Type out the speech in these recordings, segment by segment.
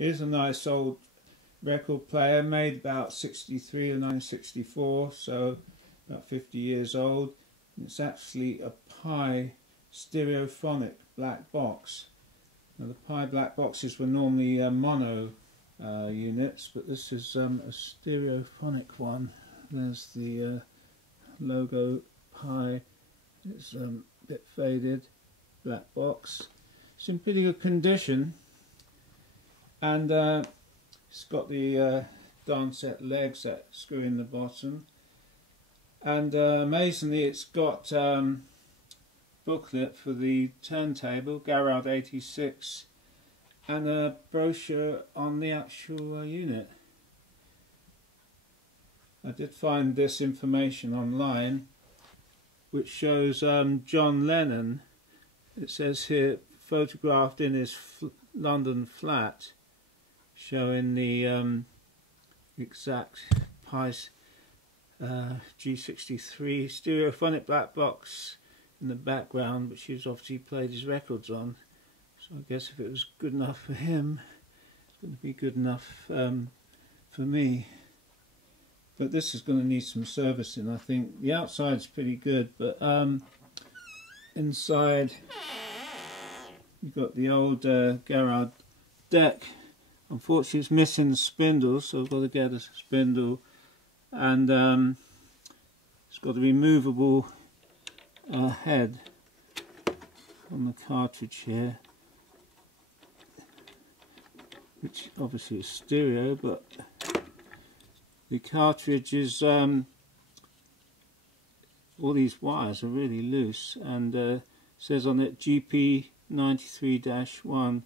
Here's a nice old record player made about 63 or 1964, so about 50 years old. It's actually a Pye Sterophonic black box. Now the Pye black boxes were normally mono units, but this is a stereophonic one. There's the logo Pye. It's a bit faded, black box. It's in pretty good condition, and it's got the darn set legs that screw in the bottom, and amazingly it's got booklet for the turntable, G36, and a brochure on the actual unit. I did find this information online, which shows John Lennon. It says here, photographed in his London flat, showing the exact Pye G36 stereophonic black box in the background, which he's obviously played his records on. So I guess if it was good enough for him, it's going to be good enough for me. But this is going to need some servicing, I think. The outside's pretty good, but inside you've got the old Garrard deck. Unfortunately it's missing the spindle, so I've got to get a spindle, and it's got a removable head on the cartridge here, which obviously is stereo, but the cartridge is all these wires are really loose, and says on it GP93-1.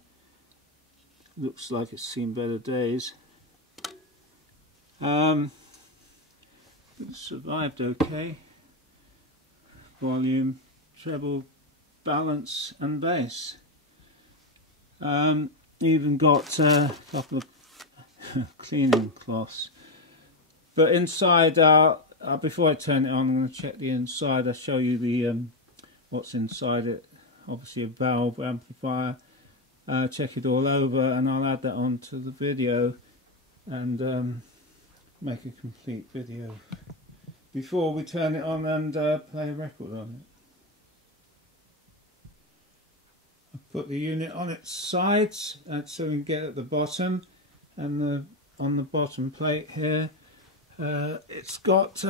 Looks like it's seen better days. It survived okay. Volume, treble, balance and bass. Even got a couple of cleaning cloths. But inside, before I turn it on, I'm going to check the inside. I'll show you the what's inside it. Obviously a valve, amplifier. Check it all over, and I'll add that onto the video and make a complete video before we turn it on and play a record on it. I put the unit on its sides so we can get at the bottom, and on the bottom plate here it's got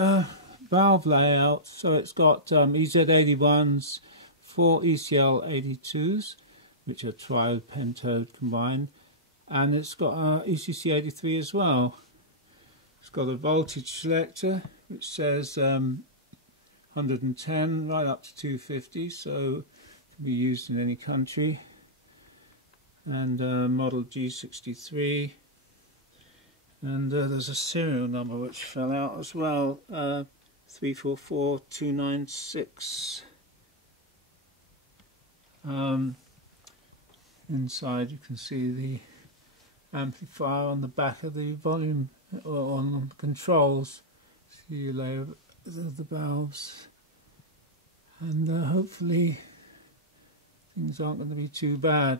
valve layout, so it's got EZ81s, 4 ECL82s, which are triode pentode combined, and it's got ECC83 as well. It's got a voltage selector which says 110 right up to 250, so it can be used in any country, and model G63, and there's a serial number which fell out as well, 344296. Inside you can see the amplifier on the back of the volume, or on the controls. See the layer of the valves, and hopefully things aren't going to be too bad.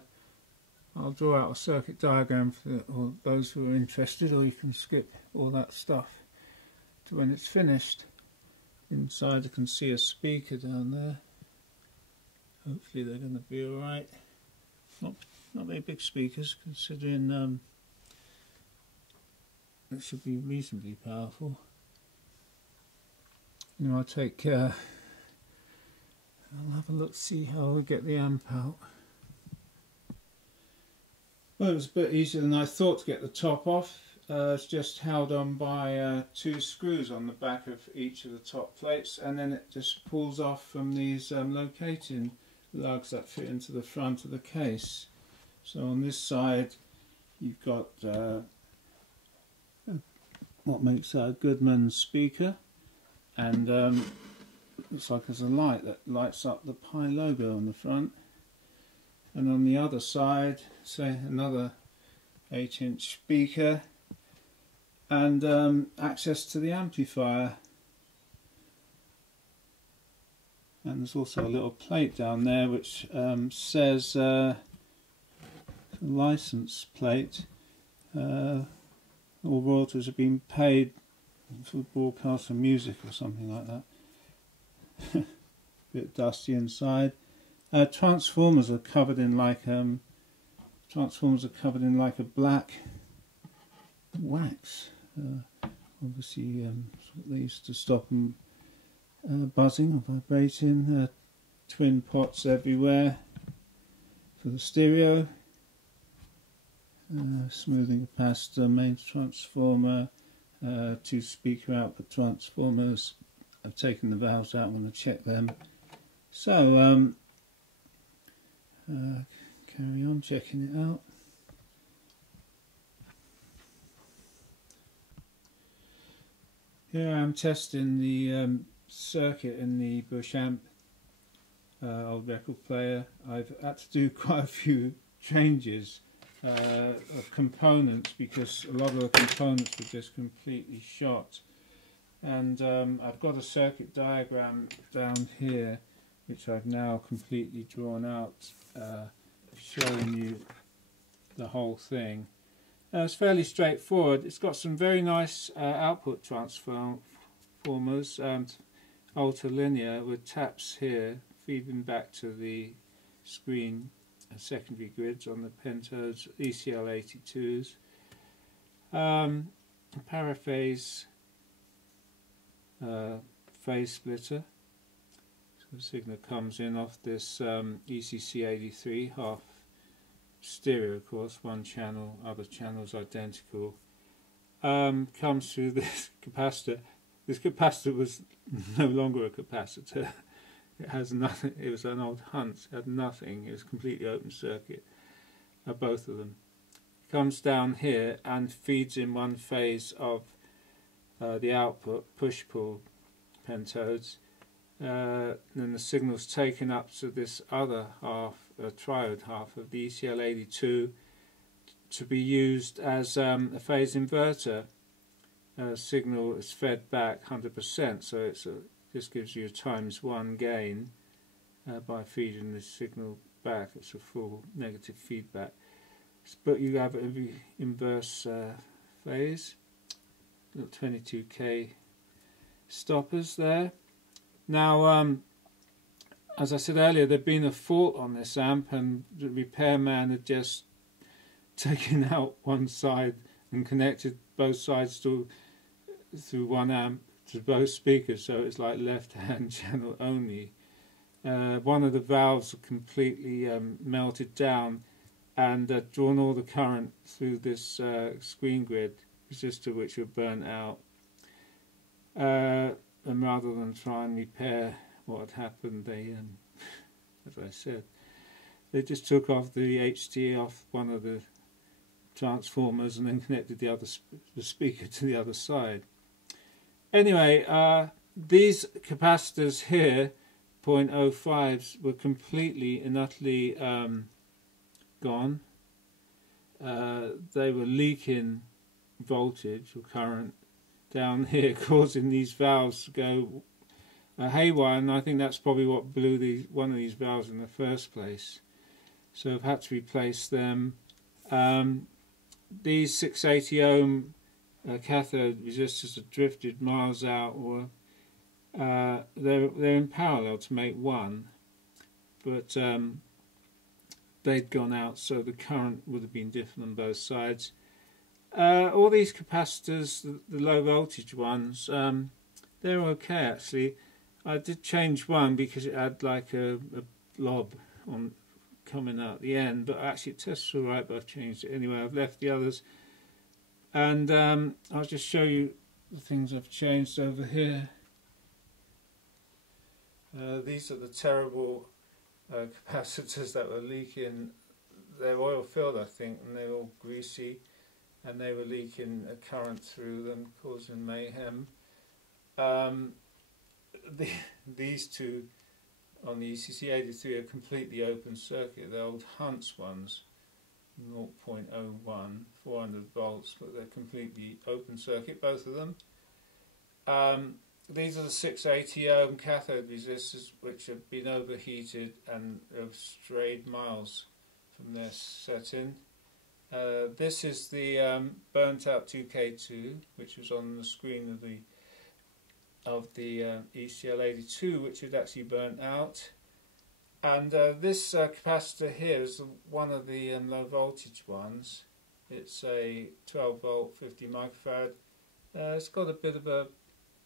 I'll draw out a circuit diagram for those who are interested, or you can skip all that stuff to when it's finished. Inside you can see a speaker down there. Hopefully they're going to be alright. Not very big speakers, considering it should be reasonably powerful. You know, I'll have a look, see how we get the amp out. Well, it was a bit easier than I thought to get the top off. It's just held on by 2 screws on the back of each of the top plates, and then it just pulls off from these locating lugs that fit into the front of the case. So on this side you've got what makes a Goodman speaker, and looks like there's a light that lights up the Pye logo on the front, and on the other side, say, another 8-inch speaker, and access to the amplifier. And there's also a little plate down there which says license plate, all royalties have been paid for broadcast of music or something like that. Bit dusty inside. Transformers are covered in like a black wax. Obviously, they used to stop them buzzing or vibrating. Twin pots everywhere for the stereo. Smoothing capacitor, mains transformer, 2 speaker output transformers. I've taken the valves out. I'm going to check them. So carry on checking it out. Here I am testing the circuit in the Bush amp, old record player. I've had to do quite a few changes of components because a lot of the components were just completely shot. And I've got a circuit diagram down here which I've now completely drawn out, showing you the whole thing. It's fairly straightforward. It's got some very nice output transformers, ultra-linear, with taps here feeding back to the screen, secondary grids on the Pentodes, ECL82s, paraphase phase splitter. So the signal comes in off this ECC83, half stereo of course, one channel, other channels identical. Comes through this capacitor. This capacitor was no longer a capacitor. It has nothing. It was an old Hunt. It had nothing. It was completely open circuit. Both of them. It comes down here and feeds in one phase of the output, push-pull pentodes. Then the signal's taken up to this other half, triode half of the ECL82, to be used as a phase inverter. Signal is fed back 100%, so it's this gives you a ×1 gain by feeding the signal back. It's a full negative feedback. But you have a inverse phase. Little 22K stoppers there. Now, as I said earlier, there'd been a fault on this amp, and the repairman had just taken out one side and connected both sides through one amp to both speakers, so it's like left-hand channel only. One of the valves completely melted down and drawn all the current through this screen grid resistor, which were burnt out. And rather than try and repair what had happened, they, as I said, they just took off the HT off one of the transformers and then connected the speaker to the other side. Anyway, these capacitors here, 0.05s, were completely and utterly gone. They were leaking voltage or current down here, causing these valves to go haywire, and I think that's probably what blew one of these valves in the first place. So I've had to replace them. These 680 ohm cathode resistors have drifted miles out, or they're in parallel to make one, but they'd gone out, so the current would have been different on both sides. All these capacitors, the low voltage ones, they're okay actually. I did change one because it had like a blob on coming out the end, but actually it tests alright, but I've changed it anyway. I've left the others, and I'll just show you the things I've changed over here. These are the terrible capacitors that were leaking. They're oil filled, I think, and they're all greasy, and they were leaking a current through them, causing mayhem. These two on the ECC83 are completely open circuit. They're old Hunt's ones, 0.01, 400 volts, but they're completely open circuit, both of them. These are the 680 ohm cathode resistors, which have been overheated and have strayed miles from their setting. This is the burnt out 2K2, which was on the screen of the ECL82, which had actually burnt out. And this capacitor here is one of the low voltage ones. It's a 12 volt 50 microfarad. It's got a bit of a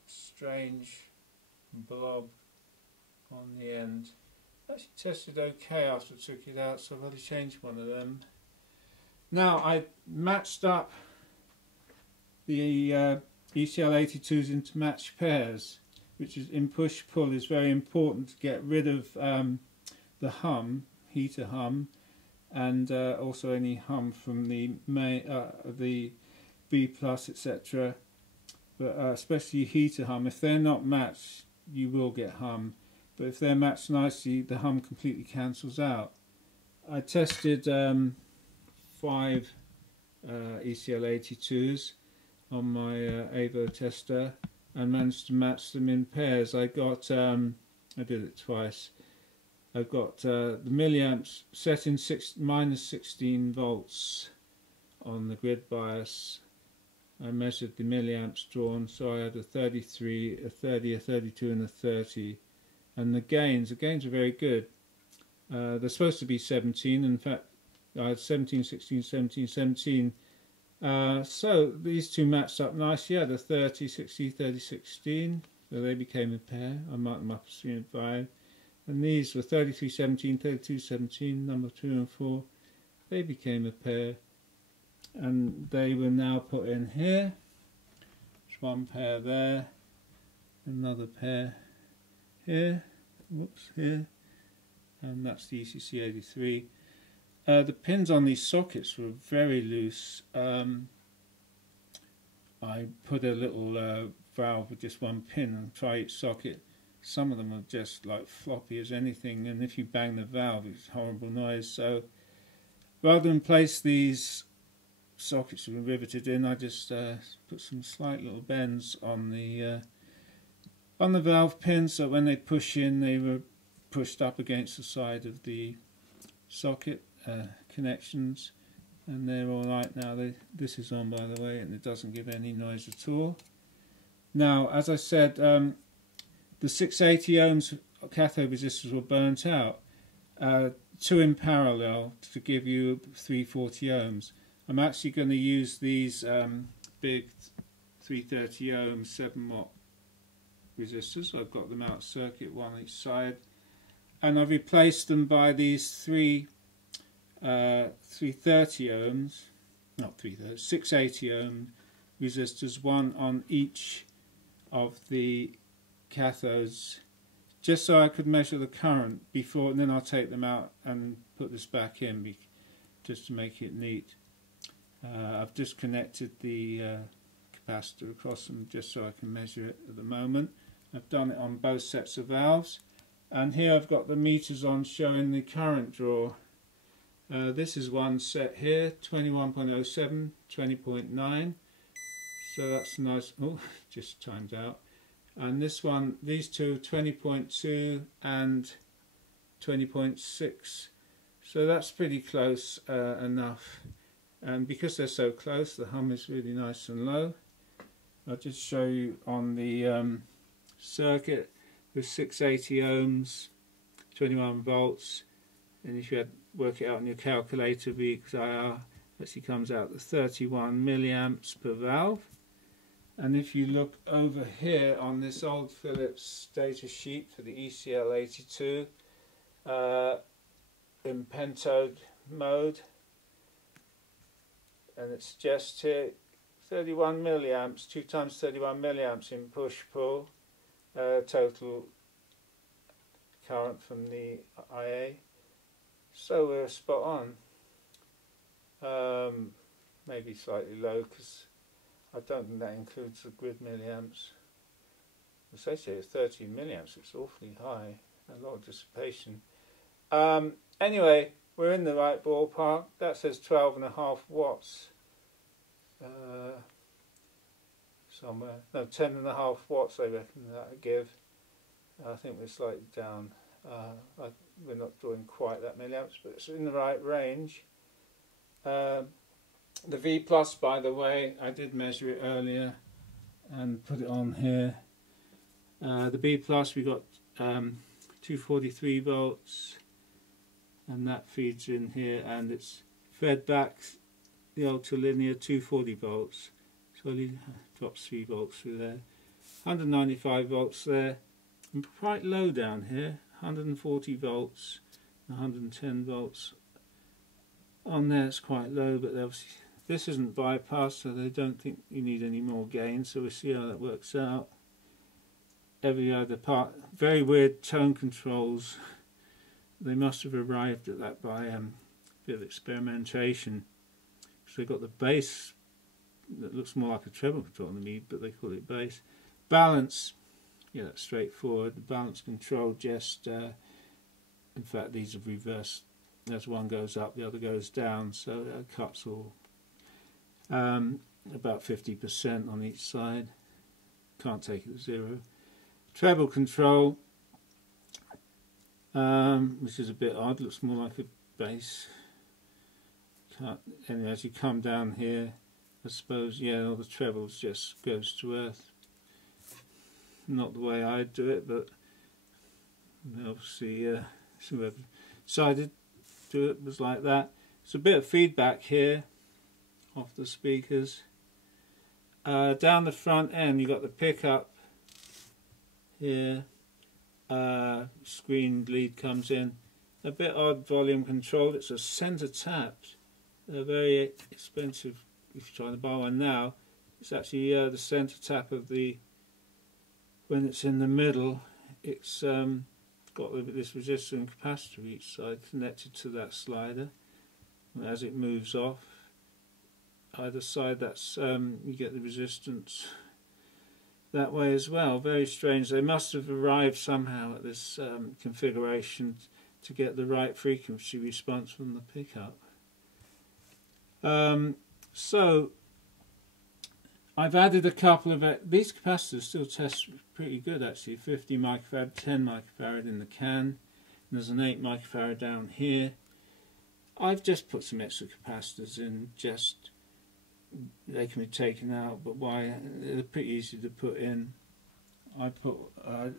strange blob on the end. Actually tested okay after I took it out, so I've already changed one of them. Now I matched up the ECL82s into matched pairs, which is in push-pull is very important to get rid of the hum, heater hum, and also any hum from the B plus, etc. But especially heater hum. If they're not matched, you will get hum. But if they're matched nicely, the hum completely cancels out. I tested 5 ECL82s on my AVO tester and managed to match them in pairs. I got, I did it twice. I've got the milliamps set in minus 16 volts on the grid bias. I measured the milliamps drawn, so I had a 33, a 30, a 32 and a 30. And the gains are very good. They're supposed to be 17, in fact I had 17, 16, 17, 17. So these two matched up nicely. I had a 30, 60, 30, 16, so they became a pair. I marked them up as 3 and 5. And these were 33, 17, 32, 17, number 2 and 4. They became a pair. And they were now put in here. There's one pair there, another pair here, whoops, here, and that's the ECC83. The pins on these sockets were very loose. I put a little valve with just one pin and try each socket. Some of them are just like floppy as anything, and if you bang the valve it's a horrible noise. So rather than place these sockets that were riveted in, I just put some slight little bends on the valve pins, so when they push in they were pushed up against the side of the socket connections, and they're alright now. This is on, by the way, and it doesn't give any noise at all. Now, as I said, the 680 ohms cathode resistors were burnt out, 2 in parallel to give you 340 ohms. I'm actually going to use these big 330 ohm 7 watt resistors. I've got them out circuit, one each side, and I've replaced them by these 330 ohms, not 330, 680 ohm resistors, one on each of the cathodes, just so I could measure the current before, and then I'll take them out and put this back in just to make it neat. I've disconnected the capacitor across them just so I can measure it at the moment. I've done it on both sets of valves, and here I've got the meters on showing the current draw. This is one set here, 21.07, 20.9, so that's nice. Oh, just timed out. And this one, these two, 20.2 and 20.6, so that's pretty close enough. And because they're so close, the hum is really nice and low. I'll just show you on the circuit with 680 ohms, 21 volts, and if you work it out on your calculator, VXIR actually comes out to 31 milliamps per valve. And if you look over here on this old Philips data sheet for the ECL82 in pentode mode, and it suggests here 31 milliamps, 2 times 31 milliamps in push-pull, total current from the IA. So we're spot on. Maybe slightly low because I don't think that includes the grid milliamps. Associated 13 milliamps, it's awfully high, a lot of dissipation. Anyway, we're in the right ballpark. That says 12.5 watts. Somewhere. No, 10.5 watts I reckon that would give. I think we're slightly down. We're not drawing quite that many amps, but it's in the right range. The V Plus, by the way, I did measure it earlier and put it on here. The B Plus, we got 243 volts, and that feeds in here, and it's fed back the ultralinear 240 volts, so it drops 3 volts through there. 195 volts there, and quite low down here, 140 volts, 110 volts. On there it's quite low, but obviously this isn't bypass, so they don't think you need any more gain, so we'll see how that works out. Every other part, very weird tone controls. They must have arrived at that by a bit of experimentation. So they've got the bass that looks more like a treble control than me, but they call it bass. Balance, yeah, that's straightforward. The balance control just, in fact, these are reversed. As one goes up, the other goes down, so it cuts all about 50% on each side. Can't take it to 0. Treble control, which is a bit odd, looks more like a bass. Anyway, as you come down here, I suppose, yeah, all the trebles just goes to earth. Not the way I'd do it, but obviously whoever decided to do it was like that. There's a bit of feedback here off the speakers. Down the front end, you've got the pickup here. Screen lead comes in. A bit odd volume control. It's a centre tapped. They're very expensive if you're trying to buy one now. It's actually the centre tap of the, when it's in the middle, it's got this resistor and capacitor each side connected to that slider. And as it moves off, either side, that's you get the resistance that way as well. Very strange. They must have arrived somehow at this configuration to get the right frequency response from the pickup. So I've added a couple of these capacitors still test pretty good actually. 50 microfarad, 10 microfarad in the can, and there's an 8 microfarad down here. I've just put some extra capacitors in, just they can be taken out, but why? They're pretty easy to put in. I put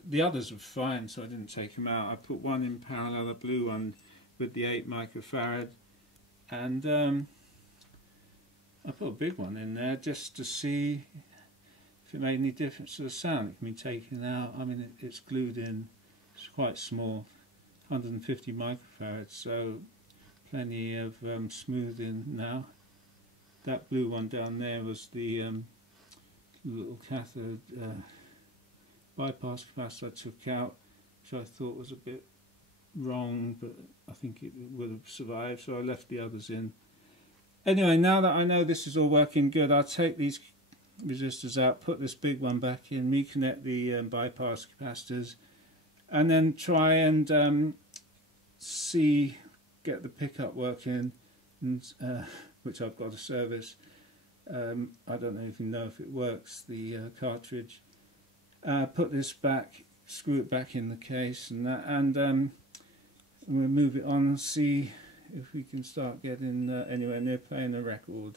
the others were fine, so I didn't take them out. I put one in parallel, a blue one with the 8 microfarad, and I put a big one in there just to see if it made any difference to the sound. It can be taken out. I mean, it's glued in. It's quite small, 150 microfarads, so plenty of smoothing now. That blue one down there was the little cathode bypass capacitor I took out, which I thought was a bit wrong, but I think it would have survived, so I left the others in. Anyway, now that I know this is all working good, I'll take these resistors out, put this big one back in, reconnect the bypass capacitors, and then try and get the pickup working, and, which I've got to service. I don't know if it works, the cartridge. Put this back, screw it back in the case, and that, and we'll move it on and see if we can start getting anywhere near playing a record.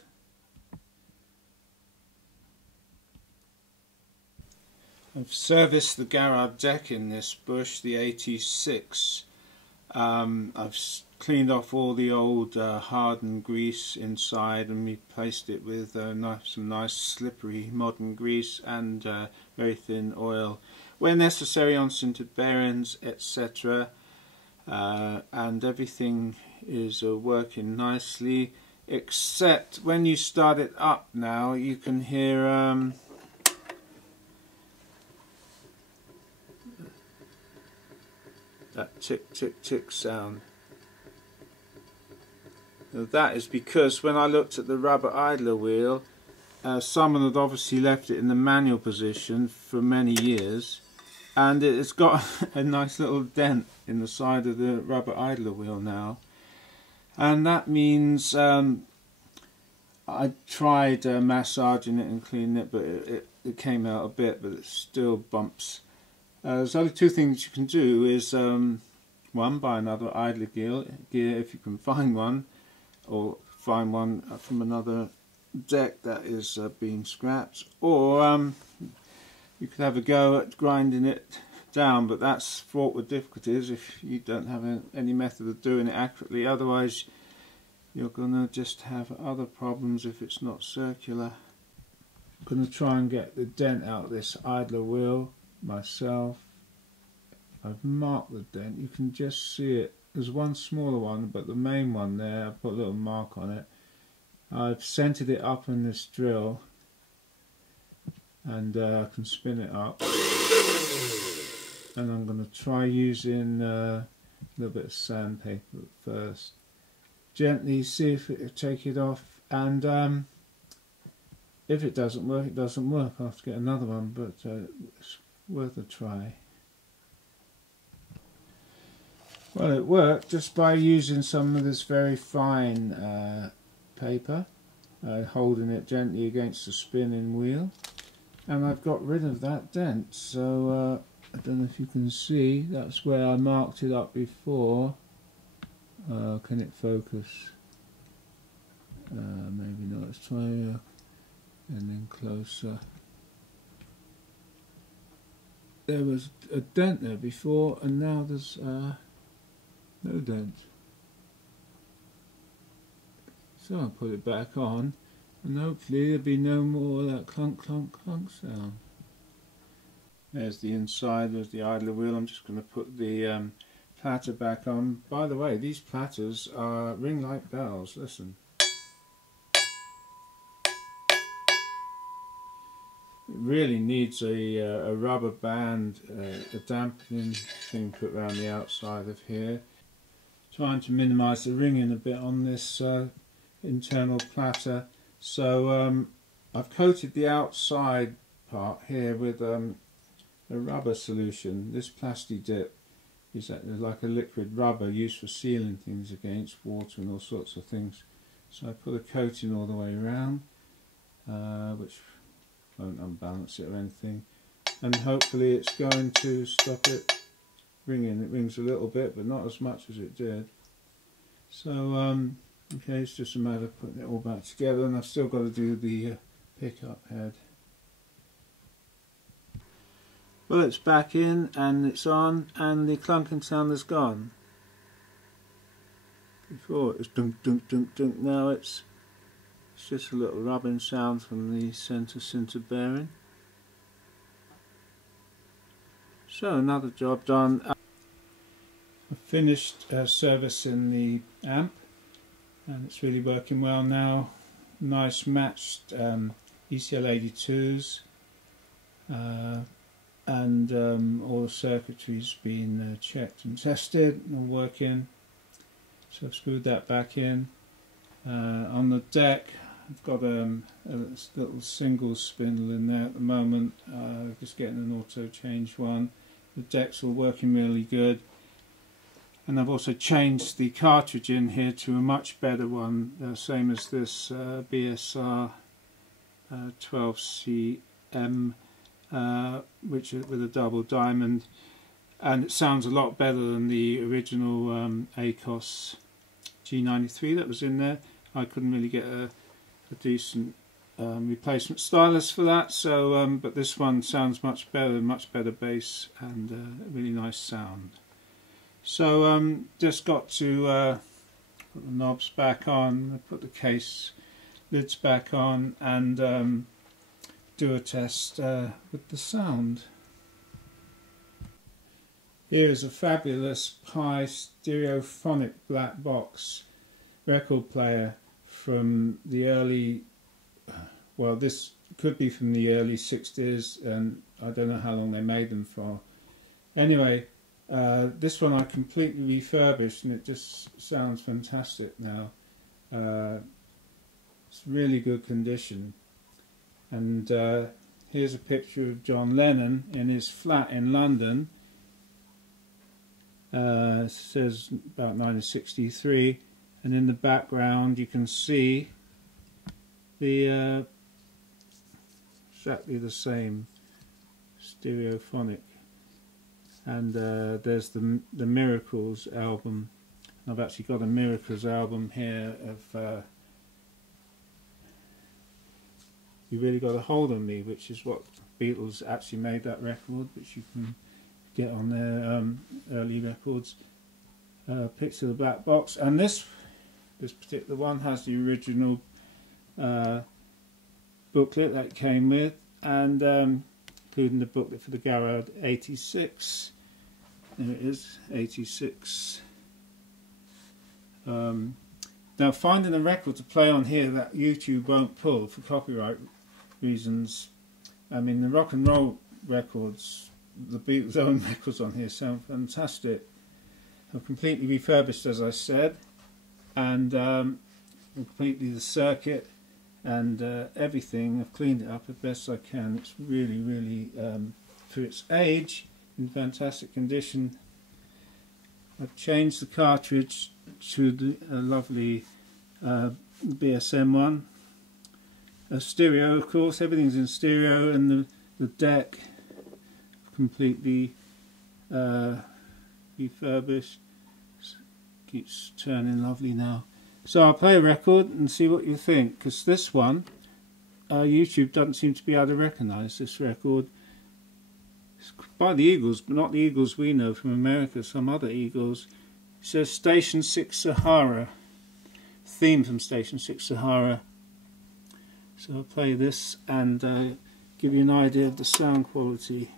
I've serviced the garage deck in this bush, the 86. I've cleaned off all the old hardened grease inside and replaced it with some nice slippery modern grease and very thin oil where necessary on sintered bearings, etc. And everything is working nicely, except when you start it up now you can hear that tick tick tick sound. Now that is because when I looked at the rubber idler wheel, someone had obviously left it in the manual position for many years, and it's got a nice little dent in the side of the rubber idler wheel now. And that means I tried massaging it and cleaning it, but it came out a bit, but it still bumps. There's only two things you can do is one, buy another idler gear if you can find one, or find one from another deck that is being scrapped, or you could have a go at grinding it down, but that's fraught with difficulties if you don't have any method of doing it accurately. Otherwise you're gonna just have other problems if it's not circular. I'm gonna try and get the dent out of this idler wheel myself. I've marked the dent, you can just see it. There's one smaller one, but the main one there, I've put a little mark on it. I've centered it up in this drill, and I can spin it up. And I'm going to try using a little bit of sandpaper at first. Gently see if it'll take it off, and if it doesn't work, it doesn't work. I'll have to get another one, but it's worth a try. Well, it worked just by using some of this very fine paper, holding it gently against the spinning wheel, and I've got rid of that dent. So I don't know if you can see, that's where I marked it up before. Can it focus? Maybe not. Let's try and then closer. There was a dent there before, and now there's no dent. So I'll put it back on, and hopefully there'll be no more of that clunk clunk clunk sound. There's the inside of the idler wheel. I'm just going to put the platter back on. By the way, these platters ring like bells. Listen. It really needs a rubber band, a dampening thing put around the outside of here. Trying to minimise the ringing a bit on this internal platter. So I've coated the outside part here with a rubber solution. This Plasti Dip is like a liquid rubber used for sealing things against water and all sorts of things. So I put a coating all the way around, which won't unbalance it or anything, and hopefully it's going to stop it ringing. It rings a little bit, but not as much as it did. So okay, it's just a matter of putting it all back together, and I've still got to do the pickup head. Well, it's back in and it's on, and the clunking sound is gone. Before it was dunk dunk dunk dunk. Now it's just a little rubbing sound from the centre sinter bearing. So another job done. I've finished servicing the amp, and it's really working well now. Nice matched ECL82s, and all the circuitry's been checked and tested and all working. So I've screwed that back in. On the deck I've got a little single spindle in there at the moment, just getting an auto change one. The deck's all working really good, and I've also changed the cartridge in here to a much better one, same as this BSR 12CM, which is with a double diamond, and it sounds a lot better than the original ACOS G93 that was in there. I couldn't really get a decent replacement stylus for that, so but this one sounds much better bass, and a really nice sound. So just got to put the knobs back on, put the case lids back on, and do a test with the sound. Here is a fabulous Pye Sterophonic black box record player from the early, well, this could be from the early 60s, and I don't know how long they made them for. Anyway, this one I completely refurbished, and it just sounds fantastic now. It's really good condition. And here's a picture of John Lennon in his flat in London. It says about 1963, and in the background you can see the exactly the same Sterophonic, and there's the Miracles album. I've actually got a Miracles album here of You Really Got a Hold on Me, which is what Beatles actually made that record, which you can get on their early records. Picture the Black Box, and this particular one has the original booklet that came with, and including the booklet for the Garage 86. There it is, 86. Now, finding a record to play on here that YouTube won't pull for copyright reasons. I mean, the rock and roll records, the Beatles' own records on here sound fantastic. I've completely refurbished, as I said, and completely the circuit and everything. I've cleaned it up as best I can. It's really, really, for its age, in fantastic condition. I've changed the cartridge to the lovely BSM one. A stereo, of course, everything's in stereo, and the deck completely refurbished. Keeps turning lovely now. So I'll play a record and see what you think, because this one, YouTube doesn't seem to be able to recognise this record. It's by the Eagles, but not the Eagles we know from America, some other Eagles. It says Station 6 Sahara, theme from Station 6 Sahara. So I'll play this and give you an idea of the sound quality.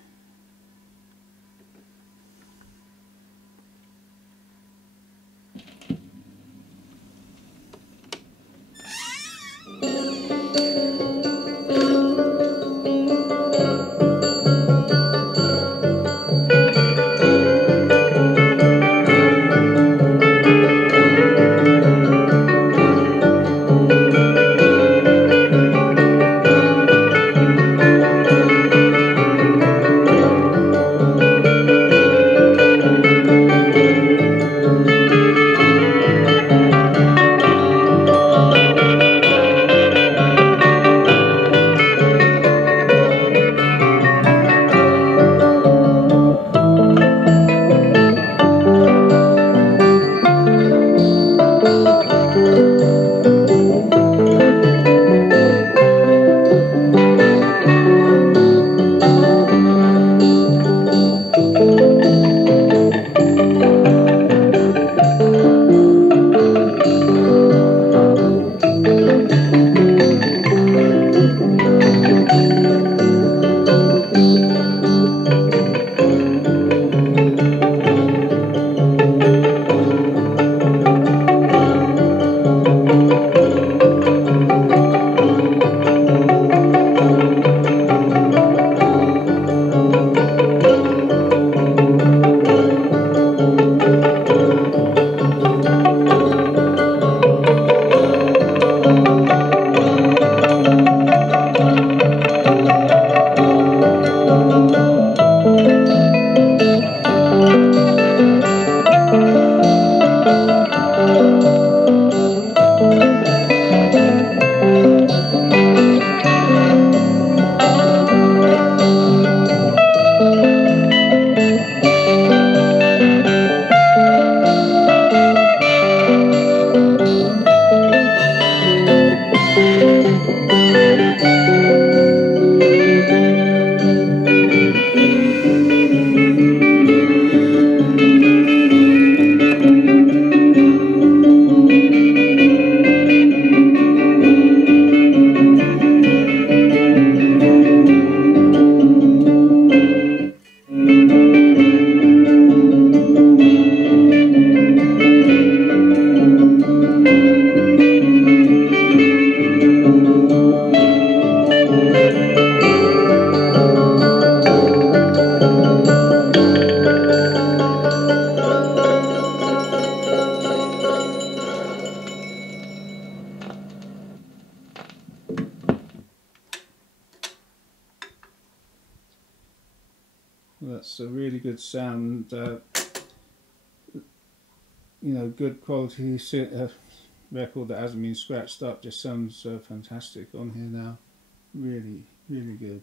Well, that's a really good sound, you know, good quality record that hasn't been scratched up. Just sounds fantastic on here now. Really, really good.